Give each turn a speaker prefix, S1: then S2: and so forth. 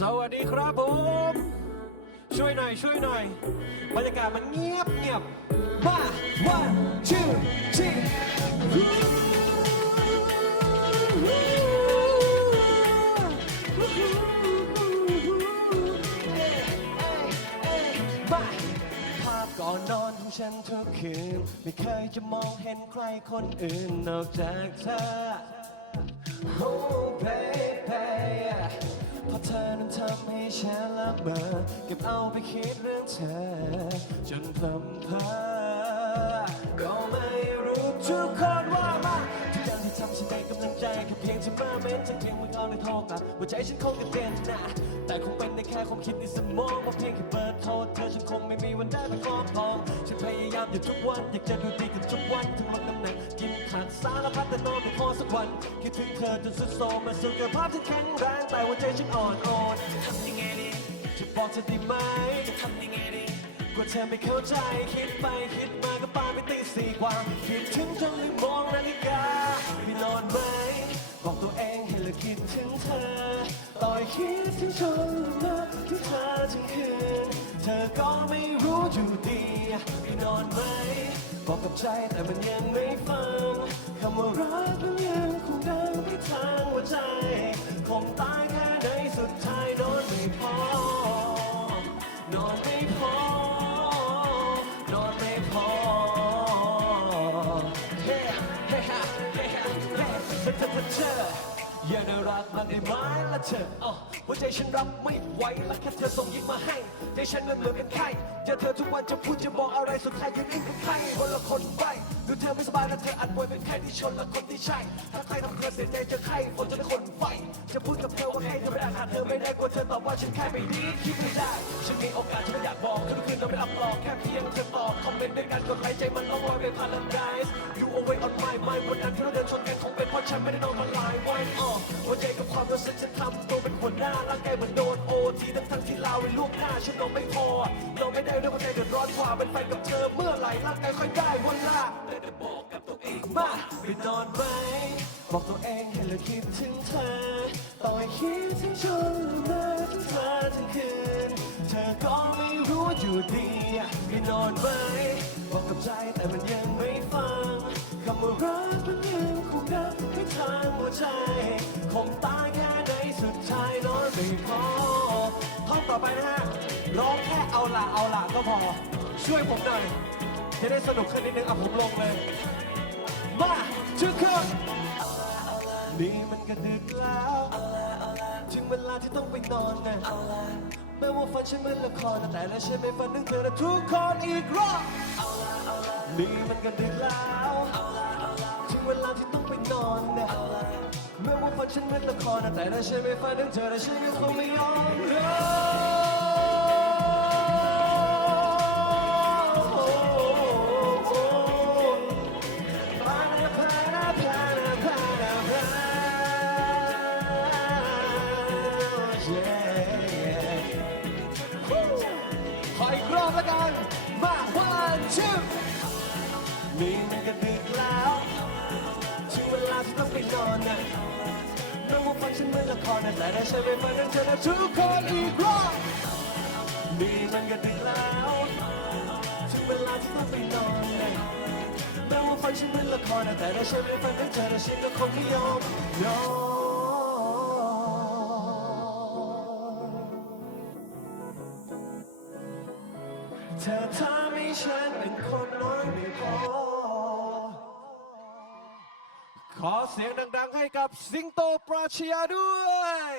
S1: สวัสดีครับผม ช่วยหน่อยช่วยหน่อย บรรยากาศมันเงียบเงียบมา one two three ภาพก่อนนอนของฉันทุกคืน ไม่เคยจะมองเห็นใครคนอื่นนอกจากเธอ Oh baby เพราะเธอนั้นทำให้ฉันละเมอเก็บเอาไปคิดเรื่องเธอ จนพลิมเพลอก็ไม่รู้ทุกคนว่ามาทุกอย่างที่ทำฉันได้กำลังใจแค่เพียงจะมาเม้นจะเพียงวันก่อนในโทรกลับหัวใจฉันคงกระเด็นนะแต่คงเป็นได้แค่ความคิดในสมองว่าเพียงแค่เปิดโทรเธอฉันคงไม่มีวันได้ไปครอบครองฉันพยายามอยู่ทุกวันอยากจะดูดี วันคิดถึงเธอจนสุดโทรมมาสุขภาพที่แข็งแรงแต่หัวใจฉันอ่อนอ่อนจะทำยังไงดีจะบอกเธอได้ไหมจะทำยังไงดีกว่าเธอไม่เข้าใจคิดไปคิดมาก็ปาไปตีสี่กว่าคิดถึงจนลืมมองนาฬิกาไม่นอนไหมบอกตัวเองให้เลิกคิดถึงเธอต่อยคิดถึงจนลืมถึงเธอทั้งคืนเธอก็ไม่รู้อยู่ดีไม่นอนไหม บอกกับใจแต่มันยังไม่ฟังคำว่ารักมันยังคงดังไปทางหัวใจ คงตายแค่ไหนสุดท้ายนอนไม่พอนอนไม่พอนอนไม่พอเฮ้เฮ้เฮ้เฮ้เฮ้เฮ้เธอเธอเธอเธออย่าน่ารักมันได้ไหม เธออะหัวใจฉันรับไม่ไหวและแค่เธอส่งยิ้มมาให้ ใจฉันนั้นเหมือนเป็นไข้เจอเธอทุกวันจะพูดจะบอกอะไรสุดท้ายยังนิ่งเป็นไข้คนละคนไปดูเธอไม่สบายและเธออัดป่วยเป็นแค่ที่ชนและคนที่ใช่ ถ้าใครทำเธอเสียใจจอไข้ฝนจะเป็นคนไฟจะพูดกับเธอว่าให้เธอไม่ได้ขาเธอไม่ได้กลัวเธอตอบว่าฉันแค่ไม่ดีคิดไม่ได้ฉันมีโอกาสฉันไม่อยากบอกคืนคืนเราไม่รับรองแค่เพียงเธอตอบคอมเมนต์ด้วยกันกดไลค์ใจมันต้องลอยไปพาราได ความรู้สึกฉันทำตัวเป็นหัวหน้าร่างกายเหมือนโดนโอทีทั้งทั้งที่ลาไว้ล่วงหน้าฉันนอนไม่พอเราไม่ได้ด้วยหัวใจเดือดร้อนกว่าเป็นแฟนกับเธอเมื่อไหร่ร่างกายค่อยได้วันละแต่จะบอกกับตัวเองมาไปนอนไหมบอกตัวเองให้เลิกคิดถึงเธอต่อยคิดถึงจนลืมถึงเธอทั้งคืนเธอก็ไม่รู้อยู่ดีไปนอนไหมบอกกับใจแต่มันยังไม่ฟังคำว่ารักมันยังคงดังให้ทางหัวใจคงตาย ต่อไปนะฮะ ร้องแค่เอาละเอาละก็พอ ช่วยผมหน่อย จะได้สนุกขึ้นนิดนึงเอาผมลงเลย มาทุกคนนี่มันก็ดึกแล้วถึงเวลาที่ต้องไปนอนนะแม้ว่าฝันฉันเหมือนละครแต่และฉันไม่ฝันถึงเธอและทุกคนอีกรอบนี่มันก็ดึกแล้วถึงเวลาที่ต้อง ฉันเหมือนละครนะแต่ละฉันไม่ฝันถึงเธอและฉันก็คงไม่ยอมรอ มันเหมือนละครนะแต่ถ้าฉันไม่ฟังนั่นเธอนะทุกคนอีกรอบนี่มันก็ดึกแล้วถึงเวลาที่ต้องไปนอนแม้ว่าฟังฉันเหมือนละครนะแต่ถ้าฉันไม่ฟังนั่นเธอนะฉันก็คงไม่ยอมยอมเธอทำให้ฉันเป็นคนน้อยไม่พอ ขอเสียงดังๆให้กับสิงโตปราชญาด้วย